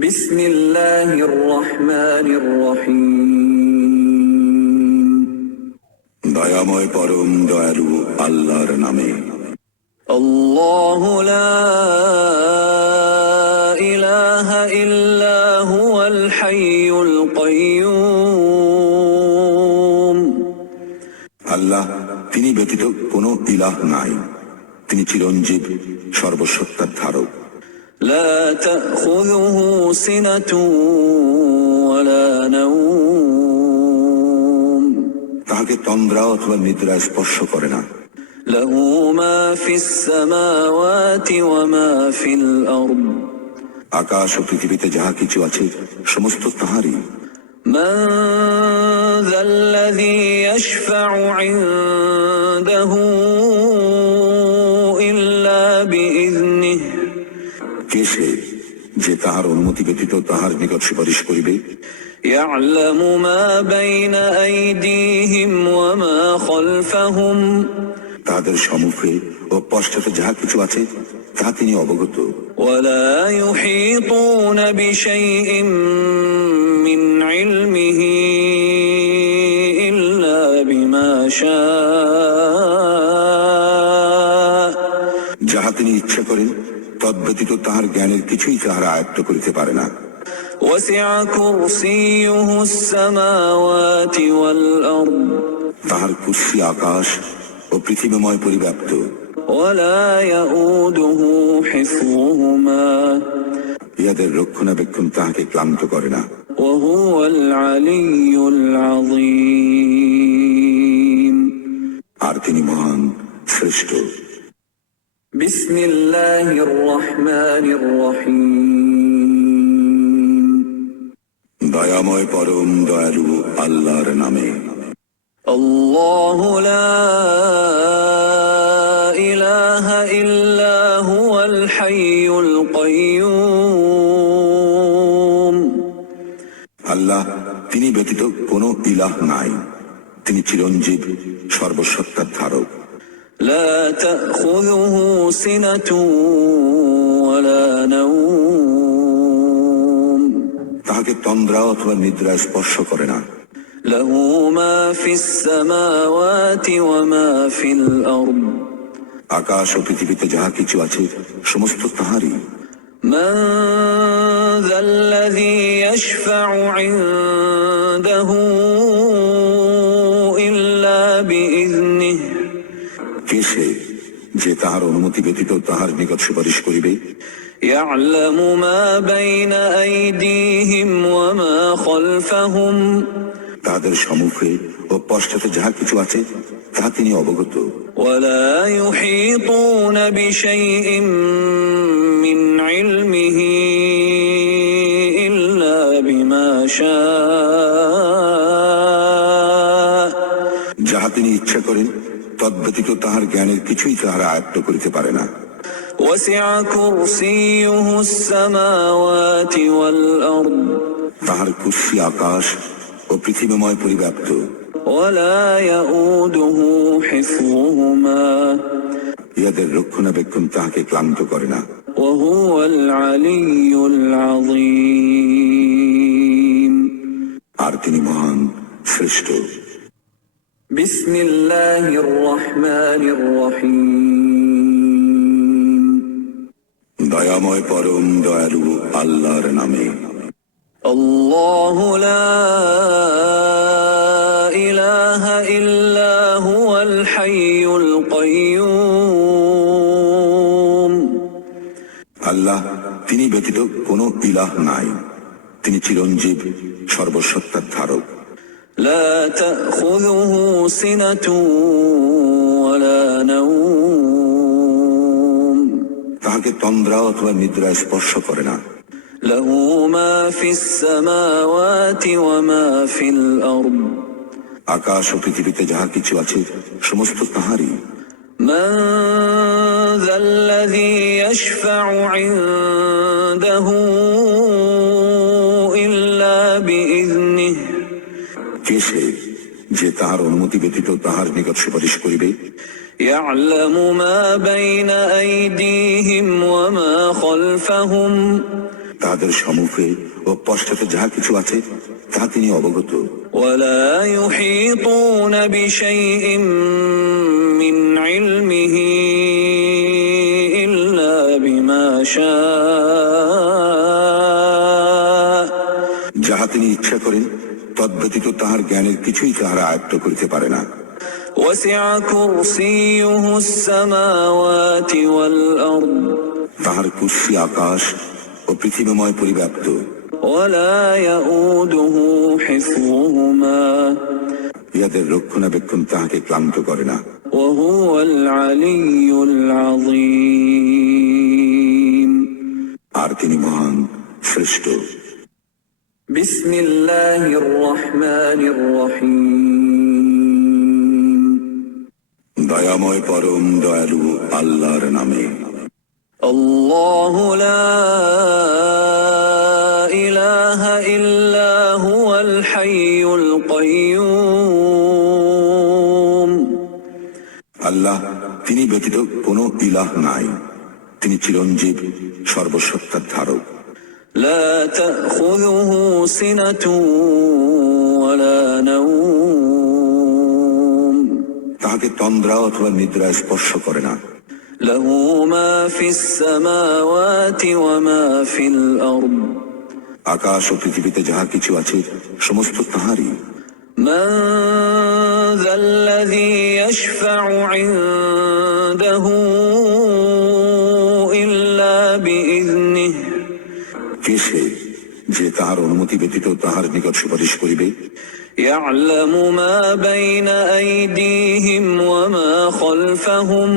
বিসমিল্লাহির রহমানির রহিম। দয়াময় পরম দয়ালু আল্লাহর নামে। আল্লাহু লা ইলাহা ইল্লা হুয়াল হাইয়ুল কাইয়্যুম। আল্লাহ, তিনি ব্যতীত কোনো ইলাহ নাই, তিনি চিরঞ্জীব, সর্বসত্তার ধারক। লা তাখুযুহু সিনাতুন ওয়ালা নাওম। তাহাকে তন্দ্রা অথবা নিদ্রা স্পর্শ করে না। লাহু মা ফিস সামাওয়াতি ওয়া মা ফিল আরদ। আকাশ ও পৃথিবীতে যাহা কিছু আছে সমস্ত তাহারই। من ذا الذي يشفع عنده إلا بإذنه। কে সে যে তাহার অনুমতি ব্যতীত তাহার নিকট সুপারিশ করিবে? يعلم ما بين أيديهم وما خلفهم। তাহাদের সম্মুখে ও পশ্চাতে যাহা কিছু আছে তাহা তিনি অবগত। ولا يحيطون بشيء من علمه إلا بما شاء। যাহা তিনি ইচ্ছা করেন তদ্ব্যতীত তাহার জ্ঞানের কিছুই তাহারা আয়ত্ত করিতে পারে না। وسع كرسيه السماوات والأرض। তাহার কুরসি আকাশ ও পৃথিবীময় পরিব্যাপ্ত। ولا يؤوده حفظهما। ইহাদের রক্ষণাবেক্ষণ তাহাকে ক্লান্ত করে না। وهو العلي العظيم। আর তিনি মহান, শ্রেষ্ঠ। বিসমিল্লাহির রহমানির রহিম। দয়াময় পরম দয়ালু আল্লাহর নামে। আল্লাহু লা ইলাহা ইল্লা হুয়াল হাইয়ুল কাইয়্যুম। আল্লাহ, তিনি ব্যতীত কোনো ইলাহ নাই, তিনি চিরঞ্জীব, সর্বসত্তার ধারক। লা তাখুযুহু সিনাতুন ওয়ালা নাওম। তাহাকে তন্দ্রা অথবা নিদ্রা স্পর্শ করে না। লাহু মা ফিস সামাওয়াতি ওয়া মা ফিল আরদ। আকাশ ও পৃথিবীতে যাহা কিছু আছে সমস্ত তাহারই। من ذا الذي يشفع عنده إلا بإذنه। কে সে যে তাহার অনুমতি ব্যতীত তাহার নিকট সুপারিশ করিবে? يعلم ما بين أيديهم وما خلفهم। তাহাদের সম্মুখে ও পশ্চাতে যাহা কিছু আছে তাহা তিনি অবগত। ولا يحيطون بشيء من علمه إلا بما شاء। যাহা তিনি ইচ্ছা করেন তদ্ব্যতীত তাহার জ্ঞানের কিছুই তাহারা আয়ত্ত করিতে পারে না। وسع كرسيه السماوات والأرض। তাহার কুরসি আকাশ ও পৃথিবীময় পরিব্যাপ্ত। ولا يؤوده حفظهما। ইহাদের রক্ষণাবেক্ষণ তাহাকে ক্লান্ত করে না। وهو العلي العظيم। আর তিনি মহান, শ্রেষ্ঠ। বিসমিল্লাহির রহমানির রহিম। দয়াময় পরম দয়ালু আল্লাহর নামে। আল্লাহু লা ইলাহা ইল্লা হুয়াল হাইয়ুল কাইয়্যুম। আল্লাহ, তিনি ব্যতীত কোনো ইলাহ নাই, তিনি চিরঞ্জীব, সর্বসত্তার ধারক। لا تأخذه سنة ولا نوم। তাহাকে তন্দ্রা অথবা নিদ্রা স্পর্শ করে না। له ما في السماوات وما في الأرض। আকাশ ও পৃথিবীতে যাহা কিছু আছে সমস্ত তাহারই। من ذا الذي يشفع عنده إلا بإذنه। কে সে যে তাহার অনুমতি ব্যতীত তাহার নিকট সুপারিশ করিবে? يعلم ما بين أيديهم وما خلفهم। তাদের সম্মুখে ও পশ্চাতে যাহা কিছু আছে তা তিনি অবগত। ولا يحيطون بشيء من علمه إلا بما شاء যাহা তিনি ইচ্ছা করেন তদ্ব্যতীত তাহার জ্ঞানের কিছুই তাহারা আয়ত্ত করিতে পারে না। وسع كرسيه السماوات والأرض তাহার কুর্সি আকাশ ও পৃথিবীময় পরিব্যাপ্ত। ولا يؤوده حفظهما ইহাদের রক্ষণাবেক্ষণ তাহাকে ক্লান্ত করে না। وهو العلي العظيم আর তিনি মহান, শ্রেষ্ঠ। بسم الله الرحمن الرحيم দয়াময় পরম দয়ালু আল্লাহর নামে। الله لا إله إلا هو الحي القيوم আল্লাহ তিনি ব্যতীত কোনো ইলাহ নাই, তিনি চিরঞ্জীব, সর্বসত্তার ধারক। لا تأخذه سنة ولا نوم তাহাকে তন্দ্রা অথবা নিদ্রা স্পর্শ করে না। له ما في السماوات وما في الأرض আকাশ ও পৃথিবীতে যাহা কিছু আছে সমস্ত তাহারই। من ذا الذي يشفع عنده إلا بإذنه কে সে যে তাহার অনুমতি ব্যতীত তাহার নিকট সুপারিশ করিবে? يعلم ما بين أيديهم وما خلفهم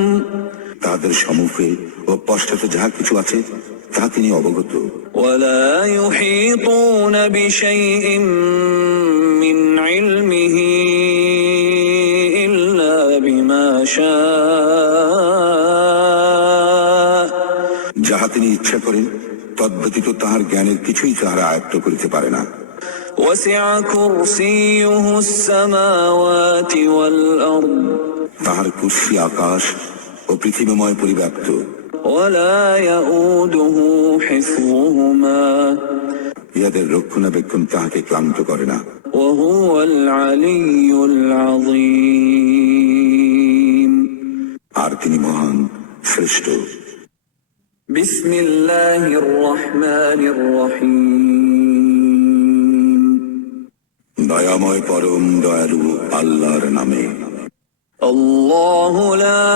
তাহাদের সম্মুখে ও পশ্চাতে যাহা কিছু আছে তাহা তিনি অবগত। ولا يحيطون بشيء من علمه إلا بما شاء যাহা তিনি ইচ্ছা করেন তদ্ব্যতীত তাহার জ্ঞানের কিছুই তাহারা আয়ত্ত করিতে পারে না। وسع كرسيه السماوات والأرض তাহার কুর্সি আকাশ ও পৃথিবীময় পরিব্যাপ্ত। ولا يؤوده حفظهما ইহাদের রক্ষণাবেক্ষণ তাহাকে ক্লান্ত করে না। وهو العلي العظيم আর তিনি মহান, শ্রেষ্ঠ। بسم الله الرحمن الرحيم দয়াময় পরম দয়ালু আল্লাহর নামে। الله لا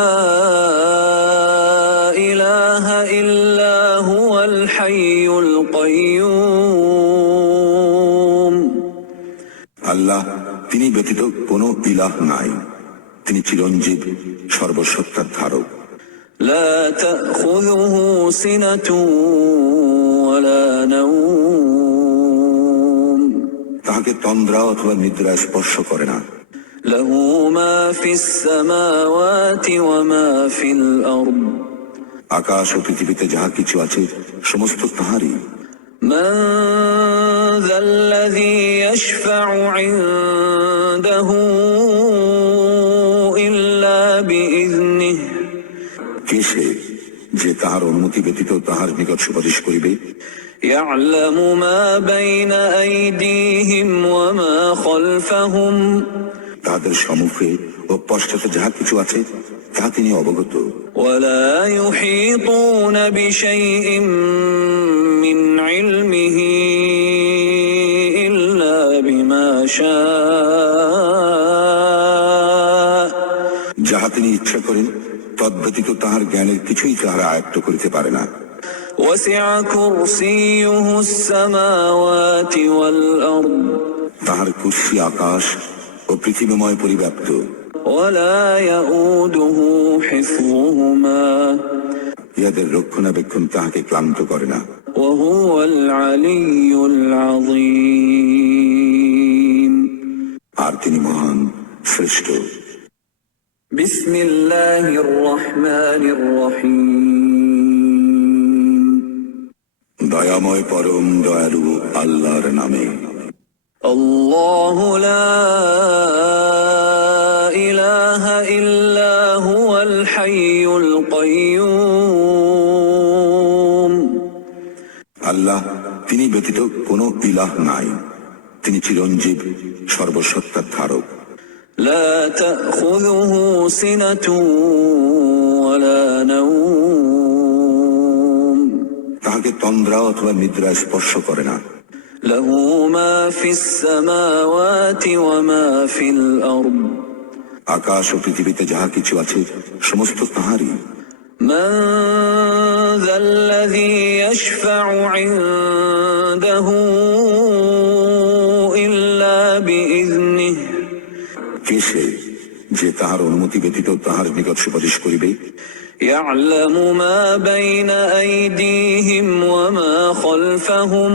إله إلا هو الحي القيوم আল্লাহ তিনি ব্যতীত কোনো ইলাহ নাই, তিনি চিরঞ্জীব, সর্বসত্তার ধারক। لا تأخذه سنة ولا نوم তাহাকে তন্দ্রা অথবা নিদ্রা স্পর্শ করে না। له ما في السماوات وما في الأرض আকাশ ও পৃথিবীতে যাহা কিছু আছে সমস্ত তাহারই। من ذا الذي يشفع عنده إلا بإذنه কে সে যে তাহার অনুমতি ব্যতীত তাহার নিকট সুপারিশ করিবে? يعلم ما بين أيديهم وما خلفهم তাহাদের সম্মুখে ও পশ্চাতে যাহা কিছু আছে তাহা তিনি অবগত। ولا يحيطون بشيء من علمه إلا بما شاء যাহা তিনি ইচ্ছা করেন তদ্ব্যতীত তাহার জ্ঞানের কিছুই তাহারা আয়ত্ত করিতে পারে না। وسع كرسيه السماوات والأرض তাহার কুর্সি আকাশ ও পৃথিবীময় পরিব্যাপ্ত। ولا يؤوده حفظهما ইহাদের রক্ষণাবেক্ষণ তাহাকে ক্লান্ত করে না। وهو العلي العظيم আর তিনি মহান, শ্রেষ্ঠ। بسم الله الرحمن الرحيم দয়াময় পরম দয়ালু আল্লাহর নামে। الله لا إله إلا هو الحي القيوم আল্লাহ তিনি ব্যতীত কোনো ইলাহ নাই, তিনি চিরঞ্জীব, সর্বসত্তার ধারক। لا تأخذه سنة ولا نوم তাহাকে তন্দ্রা অথবা নিদ্রা স্পর্শ করে না। له ما في السماوات وما في الأرض আকাশ ও পৃথিবীতে যাহা কিছু আছে সমস্ত তাহারই। من ذا الذي يشفع عنده إلا بإذنه কে সে যে তাহার অনুমতি ব্যতীত তাহার নিকট সুপারিশ করিবে? يعلم ما بين أيديهم وما خلفهم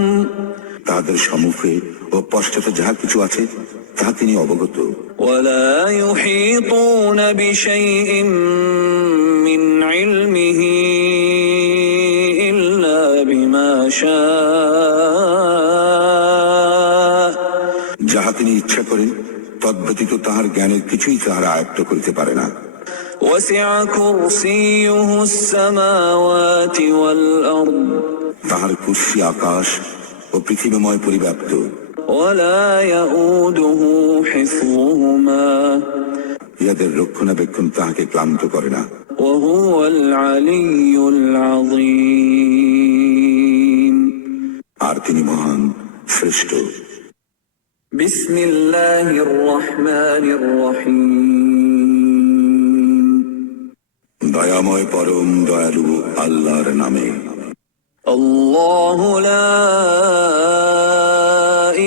তাহাদের সম্মুখে ও পশ্চাতে যাহা কিছু আছে তাহা তিনি অবগত। ولا يحيطون بشيء من علمه إلا بما شاء যাহা তিনি ইচ্ছা করেন তদ্ব্যতীত তাহার জ্ঞানের কিছুই তাহারা আয়ত্ত করিতে পারে না। وسع كرسيه السماوات والأرض তাহার কুরসি আকাশ ও পৃথিবীময় পরিব্যাপ্ত। ولا يؤوده حفظهما ইহাদের রক্ষণাবেক্ষণ তাহাকে ক্লান্ত করে না। وهو العلي العظيم আর তিনি মহান, শ্রেষ্ঠ। بسم الله الرحمن الرحيم দয়াময় পরম দয়ালু আল্লাহর নামে। الله لا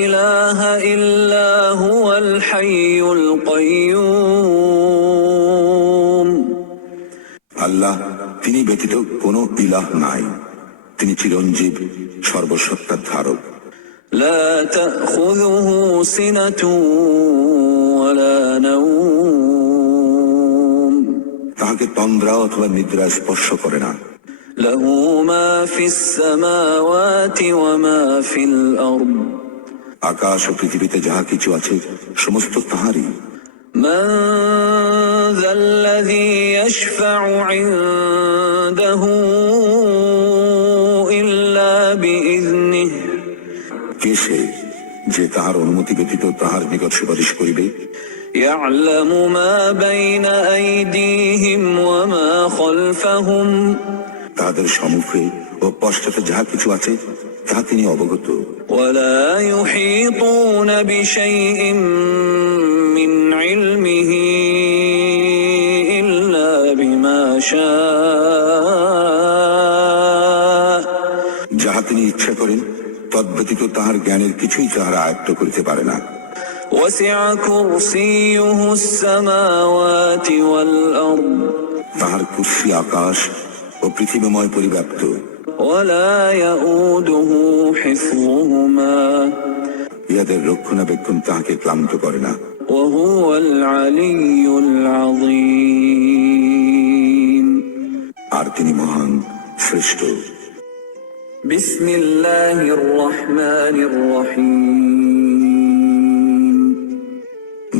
إله إلا هو الحي القيوم আল্লাহ তিনি ব্যতীত কোনো ইলাহ নাই, তিনি চিরঞ্জীব, সর্বসত্তার ধারক। لا تأخذه سنة ولا نوم তাহাকে তন্দ্রা অথবা নিদ্রা স্পর্শ করে না। له ما في السماوات وما في الأرض আকাশ ও পৃথিবীতে যাহা কিছু আছে সমস্ত তাহারই। من ذا الذي يشفع عنده إلا بإذنه কে সে যে তাহার অনুমতি ব্যতীত তাহার নিকট সুপারিশ করিবে? يعلم ما بين أيديهم وما خلفهم তাহাদের সম্মুখে ও পশ্চাতে যাহা কিছু আছে তাহা তিনি অবগত। ولا يحيطون بشيء من علمه إلا بما شاء যাহা তিনি ইচ্ছা করেন তদ্ব্যতীত তাহার জ্ঞানের কিছুই তাহারা আয়ত্ত করিতে পারে না। وسع كرسيه السماوات والأرض ولا يؤوده حفظهما وهو العلي العظيم আর তিনি মহান, শ্রেষ্ঠ। যাহা তিনি ইচ্ছা করেন তদ্ব্যতীত তাহার জ্ঞানের কিছুই তাহারা আয়ত্ত করিতে পারে না। وسع كرسيه السماوات والأرض তাহার কুরসি আকাশ ও পৃথিবীময় পরিব্যাপ্ত। ولا يؤوده حفظهما ইহাদের রক্ষণাবেক্ষণ তাহাকে ক্লান্ত করে না। وهو العلي العظيم আর তিনি মহান, শ্রেষ্ঠ। بسم الله الرحمن الرحيم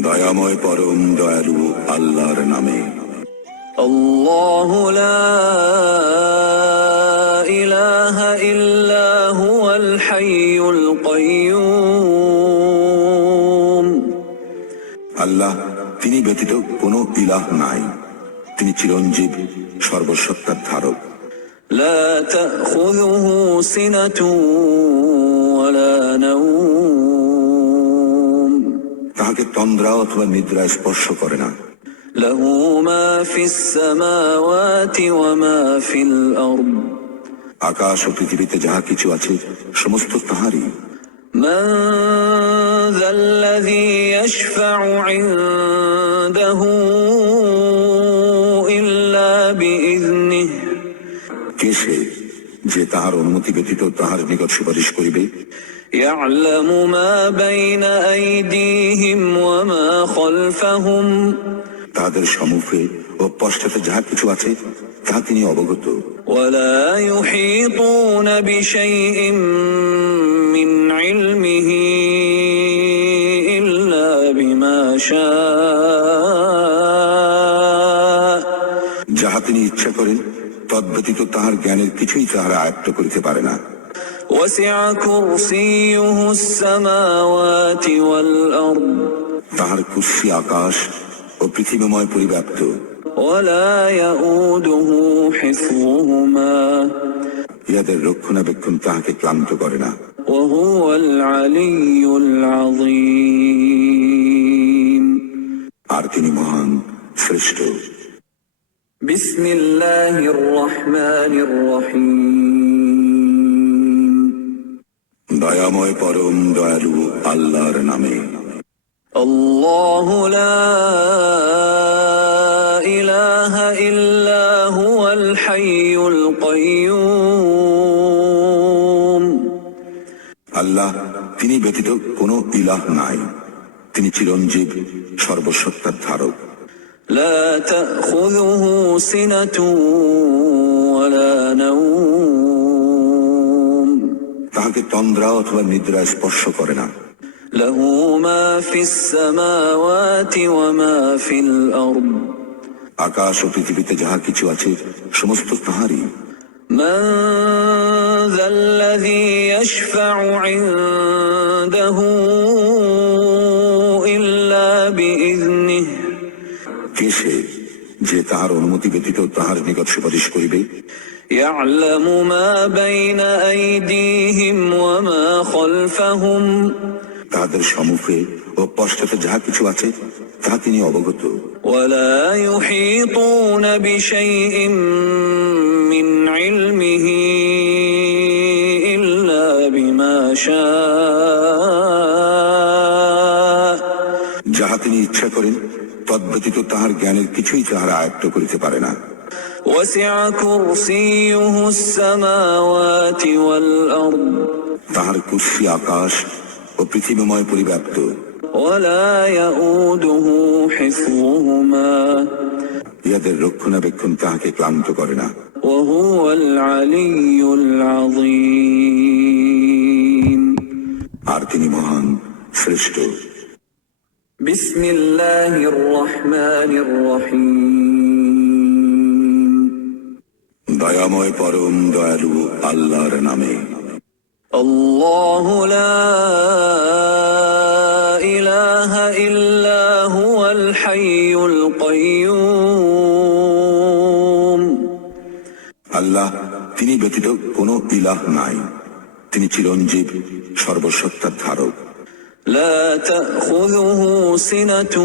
দয়াময় পরম দয়ালু আল্লাহর নামে। الله لا إله إلا هو الحي القيوم আল্লাহ তিনি ব্যতীত কোনো ইলাহ নাই, তিনি চিরঞ্জীব, সর্বসত্তার ধারক। لا تأخذه سنة ولا نوم তাহাকে তন্দ্রা অথবা নিদ্রা স্পর্শ করে না। له ما في السماوات وما في الأرض আকাশ ও পৃথিবীতে যাহা কিছু আছে সমস্ত তাহারই। من ذا الذي يشفع عنده إلا بإذنه কে সে যে তাহার অনুমতি ব্যতীত তাহার নিকট সুপারিশ করিবে? يعلم ما بين أيديهم وما خلفهم তাহাদের সম্মুখে ও পশ্চাতে যাহা কিছু আছে তাহা তিনি অবগত। ولا يحيطون بشيء من علمه إلا بما شاء যাহা তিনি ইচ্ছা করেন তদ্ব্যতীত তাহার জ্ঞানের কিছুই তাহারা আয়ত্ত করিতে পারে না। وسع كرسيه السماوات والأرض তাহার কুর্সি আকাশ ও পৃথিবীময় পরিব্যাপ্ত। ولا يؤوده حفظهما ইহাদের রক্ষণাবেক্ষণ তাহাকে ক্লান্ত করে না। وهو العلي العظيم আর তিনি মহান, শ্রেষ্ঠ। بسم الله الرحمن الرحيم দয়াময় পরম দয়ালু আল্লাহর নামে। الله لا إله إلا هو الحي القيوم আল্লাহ, তিনি ব্যতীত কোনো ইলাহ নাই। তিনি চিরঞ্জীব, সর্বসত্তার ধারক। لا تأخذه سنة ولا نوم তাহাকে তন্দ্রা অথবা নিদ্রা স্পর্শ করে না। له ما في السماوات وما في الأرض আকাশ ও পৃথিবীতে যাহা কিছু আছে সমস্ত তাহারই। من ذا الذي يشفع عنده إلا بإذنه কে সে যে তাহার অনুমতি ব্যতীত তাহার নিকট সুপারিশ করিবে? يعلم ما بين أيديهم وما خلفهم তাহাদের সম্মুখে ও পশ্চাতে যাহা কিছু আছে তাহা তিনি অবগত। ولا يحيطون بشيء من علمه إلا بما شاء যাহা তিনি ইচ্ছা করেন তদ্ব্যতীত তাহার জ্ঞানের কিছুই তাহারা আয়ত্ত করিতে পারে না। وسع كرسيه السماوات والأرض তাহার কুর্সি আকাশ ও পৃথিবীময় পরিব্যাপ্ত। ولا يؤوده حفظهما ইহাদের রক্ষণাবেক্ষণ তাহাকে ক্লান্ত করে না। وهو العلي العظيم আর তিনি মহান, শ্রেষ্ঠ। بسم الله الرحمن الرحيم দয়াময় পরম দয়ালু আল্লাহর নামে। الله لا إله إلا هو الحي القيوم আল্লাহ, তিনি ব্যতীত কোনো ইলাহ নাই। তিনি চিরঞ্জীব, সর্বসত্তার ধারক। لا تأخذه سنة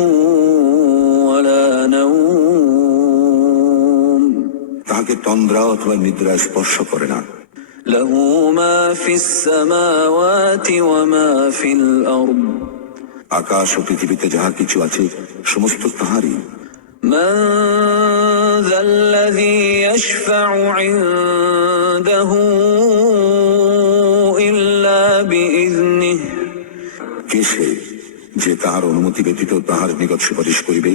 ولا نوم তাহাকে তন্দ্রা অথবা নিদ্রা স্পর্শ করে না। له ما في السماوات وما في الأرض আকাশ ও পৃথিবীতে যাহা কিছু আছে সমস্ত তাহারই। من ذا الذي يشفع عنده إلا بإذنه কে সে যে তাহার অনুমতি ব্যতীত তাহার নিকট সুপারিশ করিবে?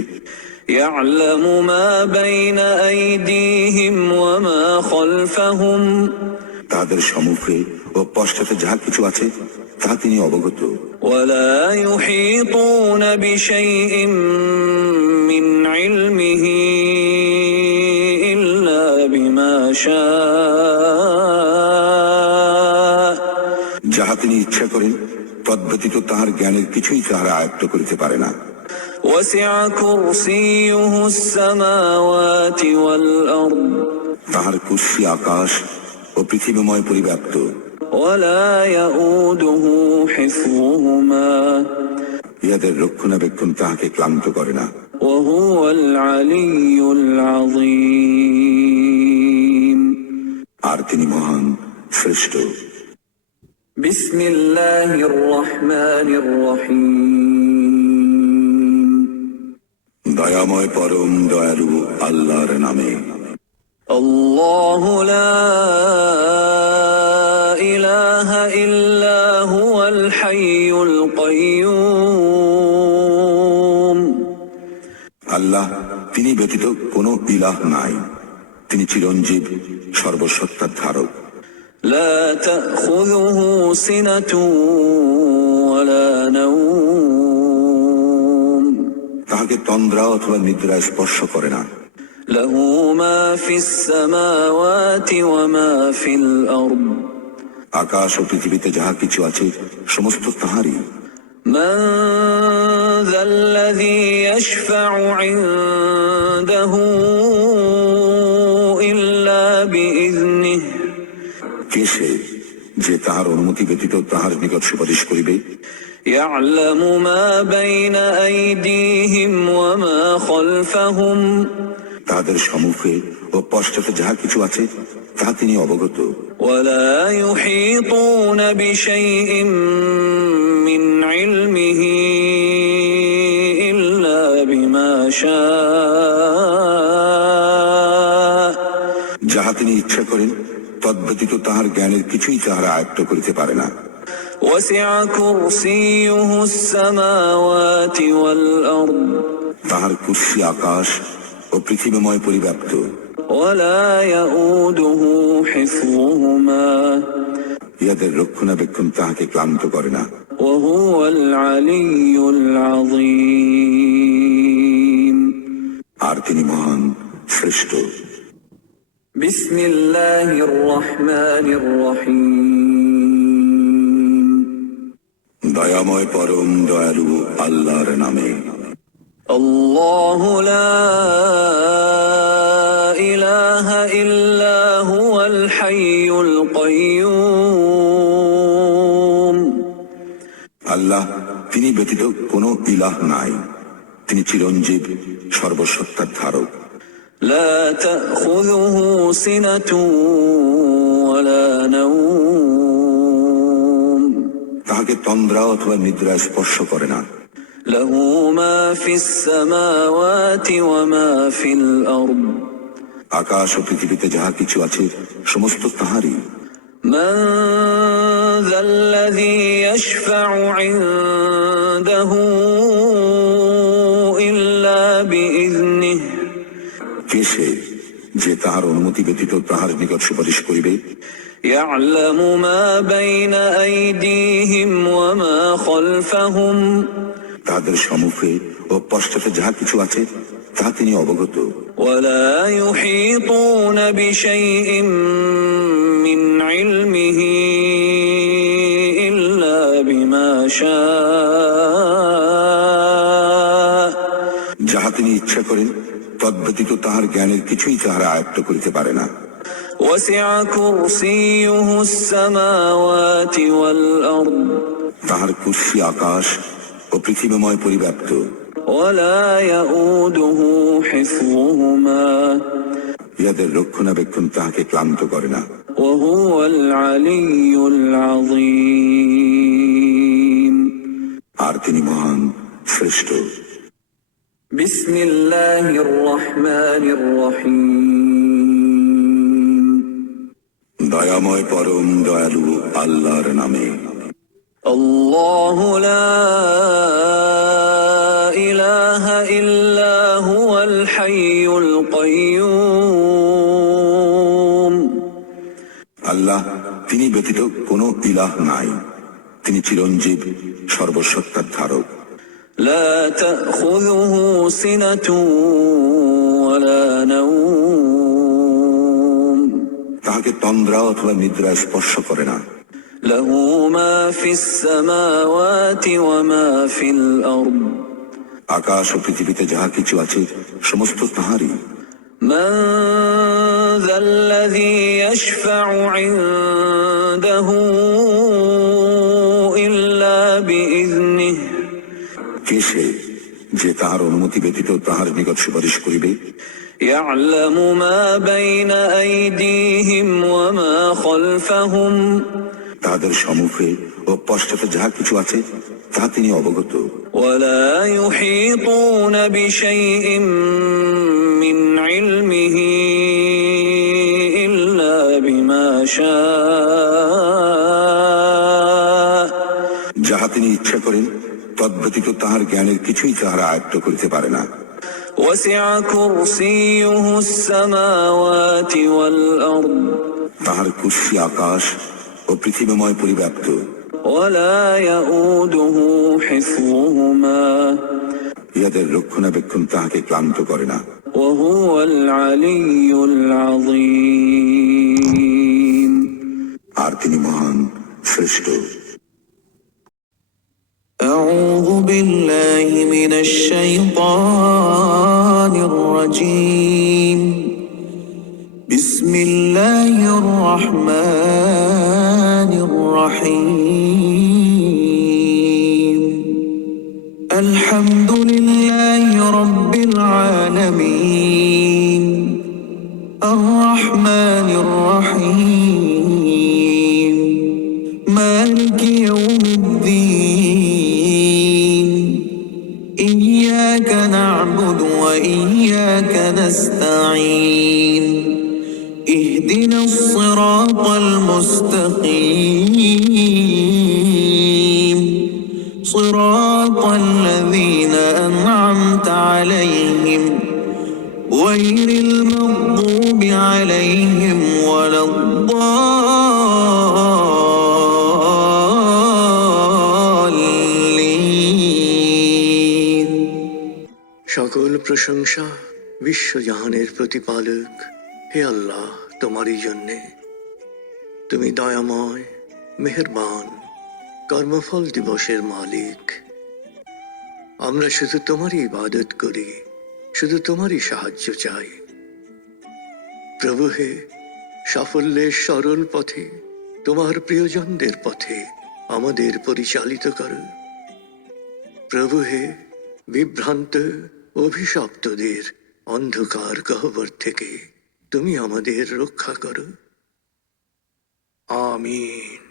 يعلم ما بين أيديهم وما خلفهم তাহাদের সম্মুখে ও পশ্চাতে যাহা কিছু আছে তাহা তিনি অবগত। ولا يحيطون بشيء من علمه إلا بما شاء যাহা তিনি ইচ্ছা করেন তদ্ব্যতীত তাহার জ্ঞানের কিছুই তাহারা আয়ত্ত করিতে পারে না। وسع كرسيه السماوات والأرض তাহার কুর্সি আকাশ ও পৃথিবীময় পরিব্যাপ্ত। ولا يؤوده حفظهما ইহাদের রক্ষণাবেক্ষণ তাহাকে ক্লান্ত করে না। وهو العلي العظيم আর তিনি মহান, শ্রেষ্ঠ। بسم الله الرحمن الرحيم দয়াময় পরম দয়ালু আল্লাহর নামে। الله لا إله إلا هو الحي القيوم আল্লাহ, তিনি ব্যতীত কোনো ইলাহ নাই। তিনি চিরঞ্জীব, সর্বসত্তার ধারক। لا تأخذه سنة ولا نوم তাহাকে তন্দ্রা অথবা নিদ্রা স্পর্শ করে না। له ما في السماوات وما في الأرض আকাশ ও পৃথিবীতে যাহা কিছু আছে সমস্ত তাহারই। من ذا الذي يشفع عنده إلا بإذنه কে সে যে তাহার অনুমতি ব্যতীত তাহার নিকট সুপারিশ করিবে? يعلم ما بين أيديهم وما خلفهم তাহাদের সম্মুখে ও পশ্চাতে যাহা কিছু আছে তাহা তিনি অবগত। ولا يحيطون بشيء من علمه إلا بما شاء যাহা তিনি ইচ্ছা করেন তদ্ব্যতীত তাহার জ্ঞানের কিছুই তাহারা আয়ত্ত করিতে পারে না। وسع كرسيه السماوات والأرض তাহার কুরসি আকাশ ও পৃথিবীময় পরিব্যাপ্ত। ولا يؤوده حفظهما ইহাদের রক্ষণাবেক্ষণ তাহাকে ক্লান্ত করে না। وهو العلي العظيم আর তিনি মহান, শ্রেষ্ঠ। بسم الله الرحمن الرحيم দয়াময় পরম দয়ালু আল্লাহর নামে। الله لا إله إلا هو الحي القيوم আল্লাহ তিনি ব্যতীত কোনো ইলাহ নাই, তিনি চিরঞ্জীব, সর্বসত্তার ধারক। لا تأخذه سنة ولا نوم তাহাকে তন্দ্রা অথবা নিদ্রা স্পর্শ করে না। له ما في السماوات وما في الأرض আকাশ ও পৃথিবীতে যাহা কিছু আছে সমস্ত তাহারই। من ذا الذي يشفع عنده إلا بإذنه কে সে যে তাহার অনুমতি ব্যতীত তাহার নিকট সুপারিশ করিবে? يعلم ما بين أيديهم وما خلفهم তাহাদের সম্মুখে ও পশ্চাতে যাহা কিছু আছে তাহা তিনি অবগত। ولا يحيطون بشيء من علمه إلا بما شاء যাহা তিনি ইচ্ছা করেন তদ্ব্যতীত তাহার জ্ঞানের কিছুই তাহারা আয়ত্ত করিতে পারে না। وسع كرسيه السماوات والأرض তাহার কুরসি আকাশ ও পৃথিবীময় পরিব্যাপ্ত। ولا يؤوده حفظهما ইহাদের রক্ষণাবেক্ষণ তাহাকে ক্লান্ত করে না। وهو العلي العظيم আর তিনি মহান, শ্রেষ্ঠ। بسم الله الرحمن الرحيم দয়াময় পরম দয়ালু আল্লাহর নামে। الله لا إله إلا هو الحي القيوم আল্লাহ তিনি ব্যতীত কোনো ইলাহ নাই, তিনি চিরঞ্জীব, সর্বসত্তার ধারক। لا تأخذه سنة ولا نوم তাহাকে তন্দ্রা অথবা নিদ্রা স্পর্শ করে না। له ما في السماوات وما في الأرض আকাশ ও পৃথিবীতে যাহা কিছু আছে সমস্ত তাহারই। من ذا الذي يشفع عنده إلا بإذنه কে সে যে তাহার অনুমতি ব্যতীত তাহার নিকট সুপারিশ করিবে? يعلم ما بين أيديهم وما خلفهم তাহাদের সম্মুখে ও পশ্চাতে যাহা কিছু আছে তাহা তিনি অবগত। ولا يحيطون بشيء من علمه إلا بما شاء যাহা তিনি ইচ্ছা করেন তদ্ব্যতীত তাহার জ্ঞানের কিছুই তাহারা আয়ত্ত করিতে পারে না। وسع كرسيه السماوات والأرض তাহার কুরসি আকাশ ও পৃথিবীময় পরিব্যাপ্ত। ولا يؤوده حفظهما ইহাদের রক্ষণাবেক্ষণ তাহাকে ক্লান্ত করে না। وهو العلي العظيم আর তিনি মহান, শ্রেষ্ঠ। أعوذ بالله من الشيطان الرجيم بسم الله الرحمن الرحيم الحمد لله رب العالمين الرحمن الرحيم مالك يوم الدين إياك نعبد وإياك نستعين اهدنا الصراط المستقيم صراط الذين أنعمت عليهم غير المغضوب عليهم ولا الضالين সকল প্রশংসা বিশ্বজাহানের প্রতিপালক হে আল্লাহ তোমারই জন্যে। তুমি দয়াময়, মেহেরবান, কর্মফল দিবসের মালিক। আমরা শুধু তোমারই ইবাদত করি, শুধু তোমারই সাহায্য চাই। প্রভু হে, সাফল্যের সরল পথে, তোমার প্রিয়জনদের পথে আমাদের পরিচালিত করো। প্রভু হে, বিভ্রান্ত অভিশপ্তদের অন্ধকার গহ্বর থেকে তুমি আমাদের রক্ষা করো। আমিন।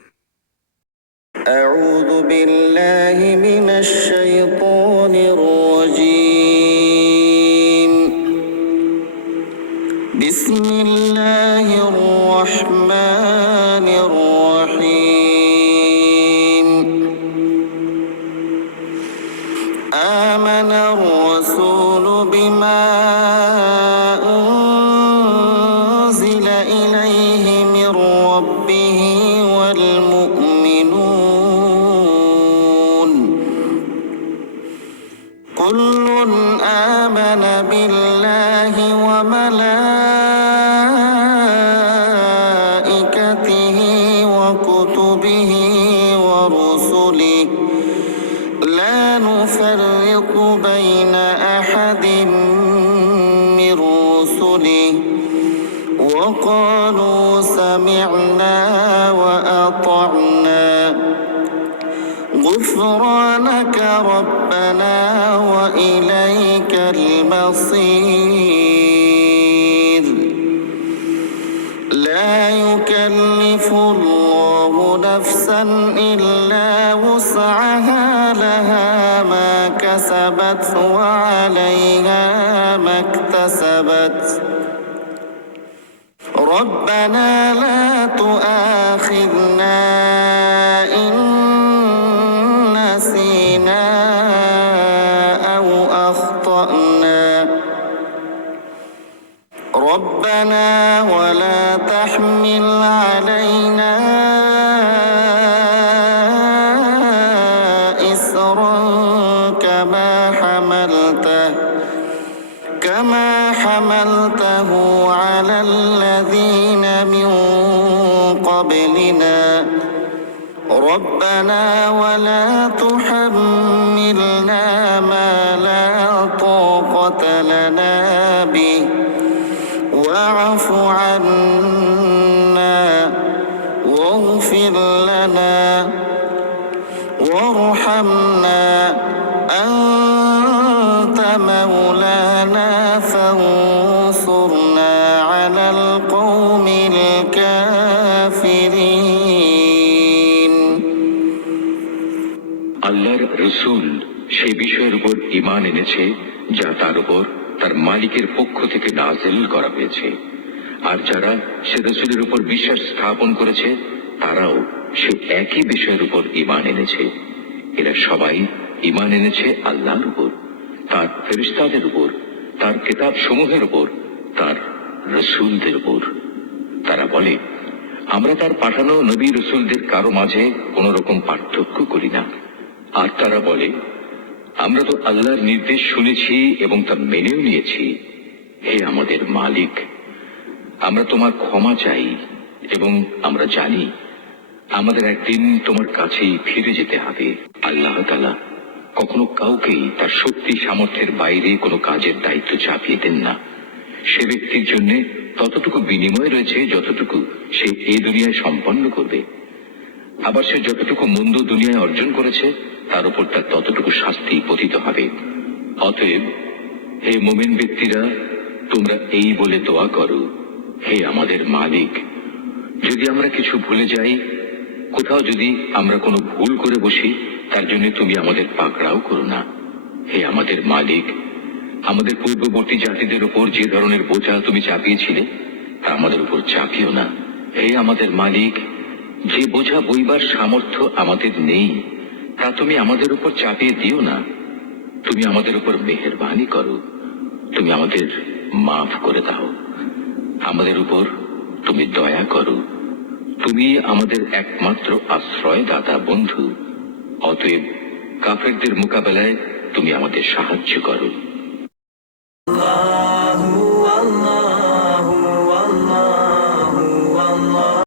أعوذ بالله من الشيطان الرجيم بسم الله الرحمن الرحيم آمن الرسول بما أنزل إليه من ربه والمؤمنون كل آمن بالله وملائكته وكتبه ورسله لا نفرق بين أحد من رسله وقالوا سمعنا وأطعنا غفرانك ربنا وإليك المصير لا يكلف الله نفسا إلا وسعها لها ما كسبت وعليها ما اكتسبت ربنا لا تؤاخذنا إن نسينا أو أخطأنا ربنا ولا تحمل علينا إصرا كما حملته على الذين من قبلنا ربنا ولا تحملنا ما لا طاقة لنا به واعف عنا واغفر لنا وارحمنا أنت مولانا فانصرنا على القوم الكافرين আল্লাহর রসুল সে বিষয়ের উপর ঈমান এনেছে যা তার উপর তার মালিকের পক্ষ থেকে নাযিল করা হয়েছে, আর যারা সে রসুলের উপর বিশ্বাস স্থাপন করেছে তারাও সে একই বিষয়ের উপর ঈমান এনেছে। এরা সবাই ঈমান এনেছে আল্লাহর উপর, তার ফেরেশতাদের উপর, তার কিতাব সমূহের উপর, তার রসুলদের উপর। তারা বলে, আমরা তার পাঠানো নবী রসুলদের কারো মাঝে কোন রকম পার্থক্য করি না। আর তারা বলে, আমরা তো আল্লাহর নির্দেশ শুনেছি এবং তা মেনেও নিয়েছি। হে আমাদের মালিক, আমরা তোমার ক্ষমা চাই এবং আমরা জানি আমাদের একদিন তোমার কাছেই ফিরে যেতে হবে। আল্লাহ তাআলা কখনো কাউকেই তার শক্তি সামর্থ্যের বাইরে কোনো কাজের দায়িত্ব চাপিয়ে দেন না। সে ব্যক্তির জন্য ততটুকু বিনিময় রয়েছে যতটুকু সে এই দুনিয়ায় সম্পন্ন করবে, আবার সে যতটুকু মন্দ দুনিয়ায় অর্জন করেছে তার উপর তার ততটুকু শাস্তি পতিত হবে। অতএব হে মুমিন ব্যক্তিরা, তোমরা এই বলে দোয়া করো, হে আমাদের মালিক, যদি আমরা কিছু ভুলে যাই, কোথাও যদি আমরা কোনো ভুল করে বসি, তার জন্য তুমি আমাদের পাকড়াও করো না। হে আমাদের মালিক, আমাদের পূর্ববর্তী জাতিদের উপর যে ধরনের বোঝা তুমি চাপিয়েছিলে তা আমাদের উপর চাপিও না। হে আমাদের মালিক, যে বোঝা বইবার সামর্থ্য আমাদের নেই তা তুমি আমাদের উপর চাপিয়ে দিও না। তুমি আমাদের উপর মেহেরবানি করো, তুমি আমাদের মাফ করে দাও, আমাদের উপর তুমি দয়া করো। তুমি আমাদের একমাত্র আশ্রয়দাতা বন্ধু। অতএব কাফেরদের মোকাবেলায় তুমি আমাদের সাহায্য করো।